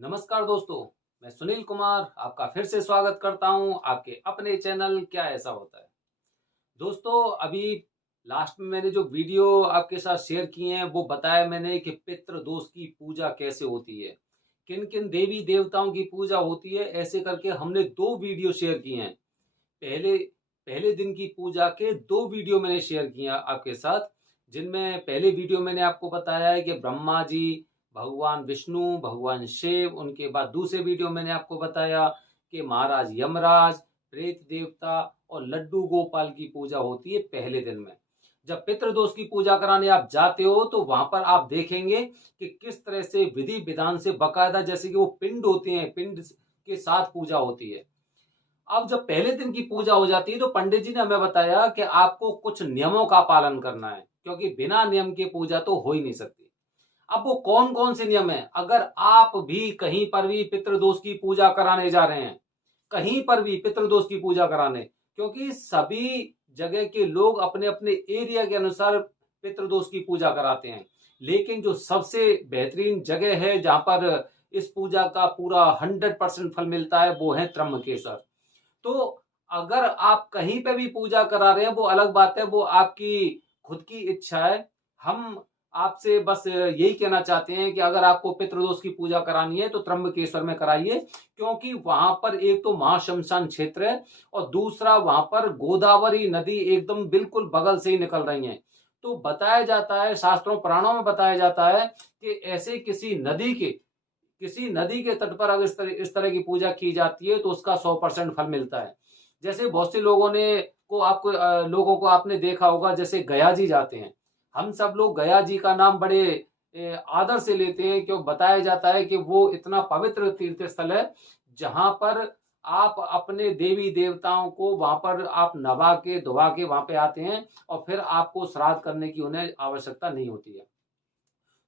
नमस्कार दोस्तों, मैं सुनील कुमार आपका फिर से स्वागत करता हूं आपके अपने चैनल क्या ऐसा होता है। दोस्तों, अभी लास्ट में मैंने जो वीडियो आपके साथ शेयर किए हैं वो बताया मैंने कि पितृ दोष की पूजा कैसे होती है, किन किन देवी देवताओं की पूजा होती है। ऐसे करके हमने दो वीडियो शेयर किए हैं। पहले पहले दिन की पूजा के दो वीडियो मैंने शेयर किए आपके साथ, जिनमें पहले वीडियो मैंने आपको बताया है कि ब्रह्मा जी, भगवान विष्णु, भगवान शिव, उनके बाद दूसरे वीडियो मैंने आपको बताया कि महाराज यमराज, प्रेत देवता और लड्डू गोपाल की पूजा होती है पहले दिन में। जब पितृदोष की पूजा कराने आप जाते हो तो वहां पर आप देखेंगे कि किस तरह से विधि विधान से बकायदा, जैसे कि वो पिंड होते हैं, पिंड के साथ पूजा होती है। अब जब पहले दिन की पूजा हो जाती है तो पंडित जी ने हमें बताया कि आपको कुछ नियमों का पालन करना है, क्योंकि बिना नियम के पूजा तो हो ही नहीं सकती। अब वो कौन कौन से नियम है? अगर आप भी कहीं पर भी पितृदोष की पूजा कराने जा रहे हैं, कहीं पर भी पितृदोष की पूजा कराने, क्योंकि सभी जगह के लोग अपने अपने एरिया के अनुसार पितृदोष की पूजा कराते हैं, लेकिन जो सबसे बेहतरीन जगह है जहां पर इस पूजा का पूरा 100% फल मिलता है वो है त्र्यंबकेश्वर। तो अगर आप कहीं पे भी पूजा करा रहे हैं वो अलग बात है, वो आपकी खुद की इच्छा है। हम आपसे बस यही कहना चाहते हैं कि अगर आपको पितृदोष की पूजा करानी है तो त्र्यंबकेश्वर में कराइए, क्योंकि वहां पर एक तो महाश्मशान क्षेत्र है और दूसरा वहां पर गोदावरी नदी एकदम बिल्कुल बगल से ही निकल रही है। तो बताया जाता है, शास्त्रों पुराणों में बताया जाता है कि ऐसे किसी नदी के तट पर अगर इस तरह की पूजा की जाती है तो उसका 100% फल मिलता है। जैसे बहुत से लोगों को आपने देखा होगा, जैसे गया जी जाते हैं। हम सब लोग गया जी का नाम बड़े आदर से लेते हैं, क्यों बताया जाता है कि वो इतना पवित्र तीर्थ स्थल है जहां पर आप अपने देवी देवताओं को वहां पर आप नवा के धुआ के वहां पे आते हैं और फिर आपको श्राद्ध करने की उन्हें आवश्यकता नहीं होती है।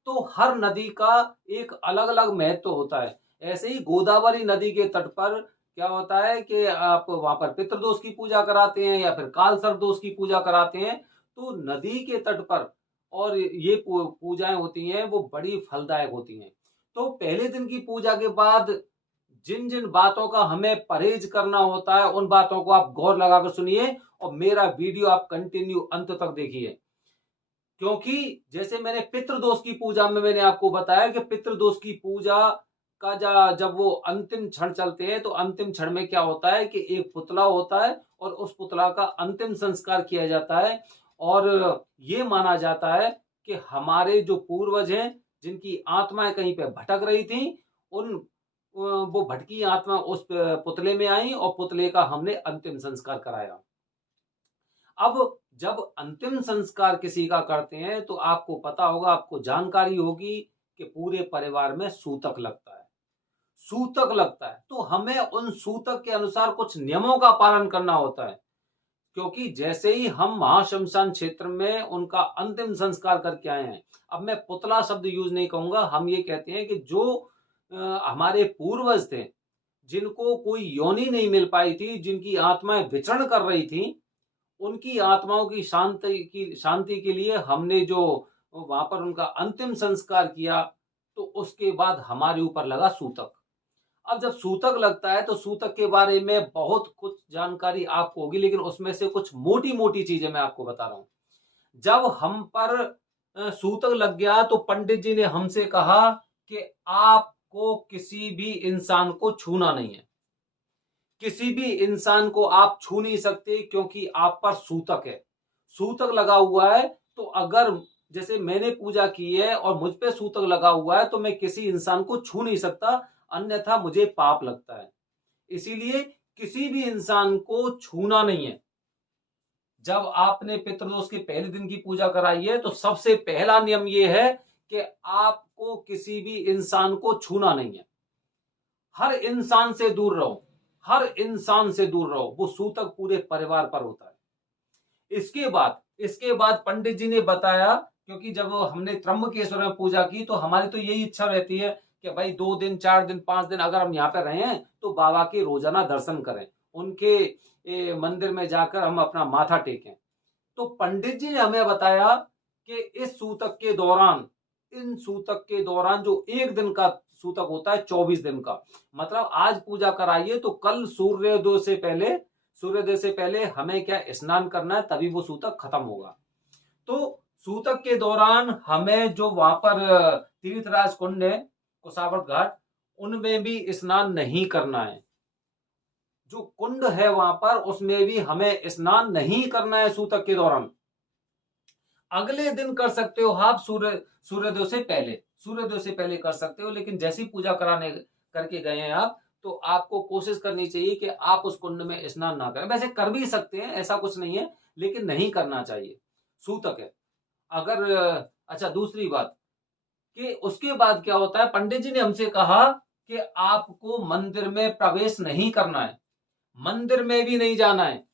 तो हर नदी का एक अलग अलग महत्व होता है। ऐसे ही गोदावरी नदी के तट पर क्या होता है कि आप वहां पर पितृदोष की पूजा कराते हैं या फिर काल सर्प दोष की पूजा कराते हैं, तो नदी के तट पर और ये पूजाएं होती हैं वो बड़ी फलदायक होती हैं। तो पहले दिन की पूजा के बाद जिन जिन बातों का हमें परहेज करना होता है उन बातों को आप गौर लगाकर सुनिए और मेरा वीडियो आप कंटिन्यू अंत तक देखिए। क्योंकि जैसे मैंने पितृदोष की पूजा में मैंने आपको बताया कि पितृदोष की पूजा का जब वो अंतिम क्षण चलते हैं तो अंतिम क्षण में क्या होता है कि एक पुतला होता है और उस पुतला का अंतिम संस्कार किया जाता है। और ये माना जाता है कि हमारे जो पूर्वज हैं, जिनकी आत्माएं कहीं पे भटक रही थी, उन वो भटकी आत्मा उस पुतले में आई और पुतले का हमने अंतिम संस्कार कराया। अब जब अंतिम संस्कार किसी का करते हैं तो आपको पता होगा, आपको जानकारी होगी कि पूरे परिवार में सूतक लगता है। सूतक लगता है तो हमें उन सूतक के अनुसार कुछ नियमों का पालन करना होता है, क्योंकि जैसे ही हम महाश्मशान क्षेत्र में उनका अंतिम संस्कार करके आए हैं, अब मैं पुतला शब्द यूज नहीं कहूंगा, हम ये कहते हैं कि जो हमारे पूर्वज थे, जिनको कोई योनि नहीं मिल पाई थी, जिनकी आत्माएं विचरण कर रही थी, उनकी आत्माओं की शांति के लिए हमने जो वहां पर उनका अंतिम संस्कार किया, तो उसके बाद हमारे ऊपर लगा सूतक। अब जब सूतक लगता है तो सूतक के बारे में बहुत कुछ जानकारी आपको होगी, लेकिन उसमें से कुछ मोटी मोटी चीजें मैं आपको बता रहा हूं। जब हम पर सूतक लग गया तो पंडित जी ने हमसे कहा कि आपको किसी भी इंसान को छूना नहीं है, किसी भी इंसान को आप छू नहीं सकते, क्योंकि आप पर सूतक है, सूतक लगा हुआ है। तो अगर जैसे मैंने पूजा की है और मुझ पे सूतक लगा हुआ है तो मैं किसी इंसान को छू नहीं सकता, अन्यथा मुझे पाप लगता है। इसीलिए किसी भी इंसान को छूना नहीं है। जब आपने पितृदोष के पहले दिन की पूजा कराई है तो सबसे पहला नियम यह है कि आपको किसी भी इंसान को छूना नहीं है। हर इंसान से दूर रहो, हर इंसान से दूर रहो। वो सूतक पूरे परिवार पर होता है। इसके बाद पंडित जी ने बताया, क्योंकि जब हमने त्र्यंबकेश्वर में पूजा की तो हमारी तो यही इच्छा रहती है कि भाई 2 दिन 4 दिन 5 दिन अगर हम यहाँ पे रहे हैं तो बाबा के रोजाना दर्शन करें, उनके मंदिर में जाकर हम अपना माथा टेकें। तो पंडित जी ने हमें बताया कि इन सूतक के दौरान जो एक दिन का सूतक होता है 24 दिन का। मतलब आज पूजा कराइए तो कल सूर्योदय से पहले हमें क्या स्नान करना है, तभी वो सूतक खत्म होगा। तो सूतक के दौरान हमें जो वहां पर तीर्थराज कुंड है, कुसावट घाट, उनमें भी स्नान नहीं करना है। जो कुंड है वहां पर उसमें भी हमें स्नान नहीं करना है सूतक के दौरान। अगले दिन कर सकते हो आप सूर्योदय से पहले कर सकते हो, लेकिन जैसी पूजा कराने करके गए हैं आप, तो आपको कोशिश करनी चाहिए कि आप उस कुंड में स्नान ना करें। वैसे कर भी सकते हैं, ऐसा कुछ नहीं है, लेकिन नहीं करना चाहिए। सूतक है अगर। अच्छा, दूसरी बात कि उसके बाद क्या होता है, पंडित जी ने हमसे कहा कि आपको मंदिर में प्रवेश नहीं करना है, मंदिर में भी नहीं जाना है,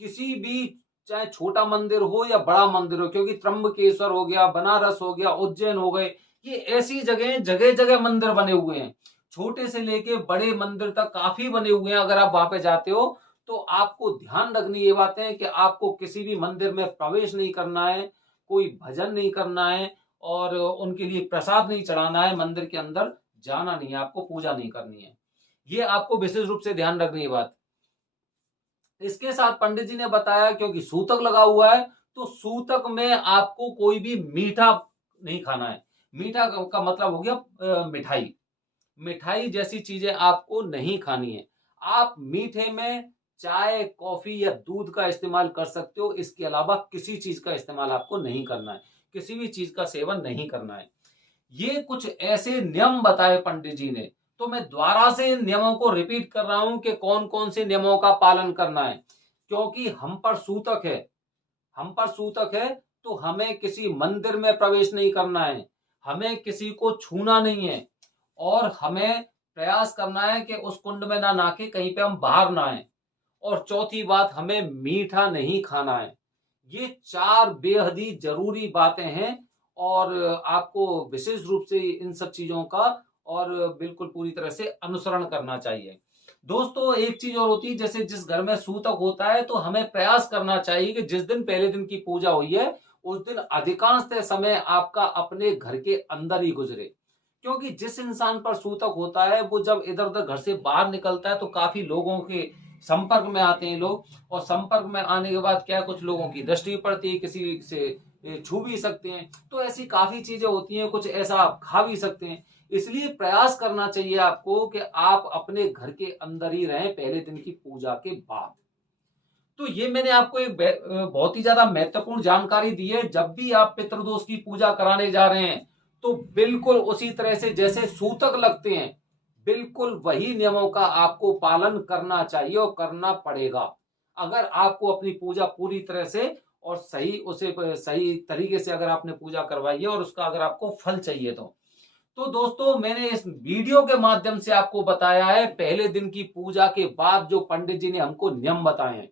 किसी भी, चाहे छोटा मंदिर हो या बड़ा मंदिर हो, क्योंकि त्र्यंबकेश्वर हो गया, बनारस हो गया, उज्जैन हो गए, ये ऐसी जगह जगह जगह मंदिर बने हुए हैं, छोटे से लेके बड़े मंदिर तक काफी बने हुए हैं। अगर आप वहां पे जाते हो तो आपको ध्यान रखनी ये बातें हैं कि आपको किसी भी मंदिर में प्रवेश नहीं करना है, कोई भजन नहीं करना है, और उनके लिए प्रसाद नहीं चढ़ाना है, मंदिर के अंदर जाना नहीं है, आपको पूजा नहीं करनी है। ये आपको विशेष रूप से ध्यान रखनी है बात। इसके साथ पंडित जी ने बताया क्योंकि सूतक लगा हुआ है, तो सूतक में आपको कोई भी मीठा नहीं खाना है। मीठा का मतलब हो गया मिठाई, मिठाई जैसी चीजें आपको नहीं खानी है। आप मीठे में चाय, कॉफी या दूध का इस्तेमाल कर सकते हो, इसके अलावा किसी चीज का इस्तेमाल आपको नहीं करना है, किसी भी चीज का सेवन नहीं करना है। ये कुछ ऐसे नियम बताए पंडित जी ने, तो मैं दोबारा से इन नियमों को रिपीट कर रहा हूं कि कौन कौन से नियमों का पालन करना है। क्योंकि हम पर सूतक है, तो हमें किसी मंदिर में प्रवेश नहीं करना है, हमें किसी को छूना नहीं है, और हमें प्रयास करना है कि उस कुंड में ना नहा कहीं पे हम बाहर ना आए। और चौथी बात, हमें मीठा नहीं खाना है। ये 4 बेहद ही जरूरी बातें हैं, और आपको विशेष रूप से इन सब चीजों का और बिल्कुल पूरी तरह से अनुसरण करना चाहिए। दोस्तों, एक चीज और होती है, जैसे जिस घर में सूतक होता है तो हमें प्रयास करना चाहिए कि जिस दिन पहले दिन की पूजा हुई है उस दिन अधिकांश समय आपका अपने घर के अंदर ही गुजरे। क्योंकि जिस इंसान पर सूतक होता है वो जब इधर उधर घर से बाहर निकलता है तो काफी लोगों के संपर्क में आते हैं लोग, और संपर्क में आने के बाद क्या, कुछ लोगों की दृष्टि पड़ती है, किसी से छू भी सकते हैं, तो ऐसी काफी चीजें होती हैं, कुछ ऐसा आप खा भी सकते हैं। इसलिए प्रयास करना चाहिए आपको कि आप अपने घर के अंदर ही रहें पहले दिन की पूजा के बाद। तो ये मैंने आपको एक बहुत ही ज्यादा महत्वपूर्ण जानकारी दी है। जब भी आप पितृदोष की पूजा कराने जा रहे हैं तो बिल्कुल उसी तरह से जैसे सूतक लगते हैं, बिल्कुल वही नियमों का आपको पालन करना चाहिए और करना पड़ेगा। अगर आपको अपनी पूजा पूरी तरह से और सही तरीके से अगर आपने पूजा करवाई है और उसका अगर आपको फल चाहिए तो दोस्तों, मैंने इस वीडियो के माध्यम से आपको बताया है पहले दिन की पूजा के बाद जो पंडित जी ने हमको नियम बताए हैं,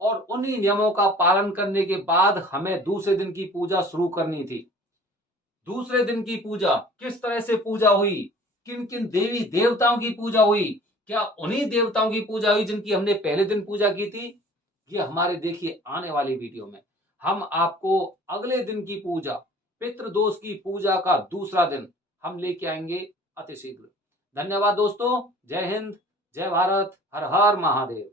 और उन्हीं नियमों का पालन करने के बाद हमें दूसरे दिन की पूजा शुरू करनी थी। दूसरे दिन की पूजा किस तरह से पूजा हुई, किन किन देवी देवताओं की पूजा हुई, क्या उन्हीं देवताओं की पूजा हुई जिनकी हमने पहले दिन पूजा की थी, ये हमारे देखिए आने वाली वीडियो में हम आपको अगले दिन की पूजा, पितृदोष की पूजा का दूसरा दिन हम लेके आएंगे अति शीघ्र। धन्यवाद दोस्तों, जय हिंद, जय भारत, हर हर महादेव।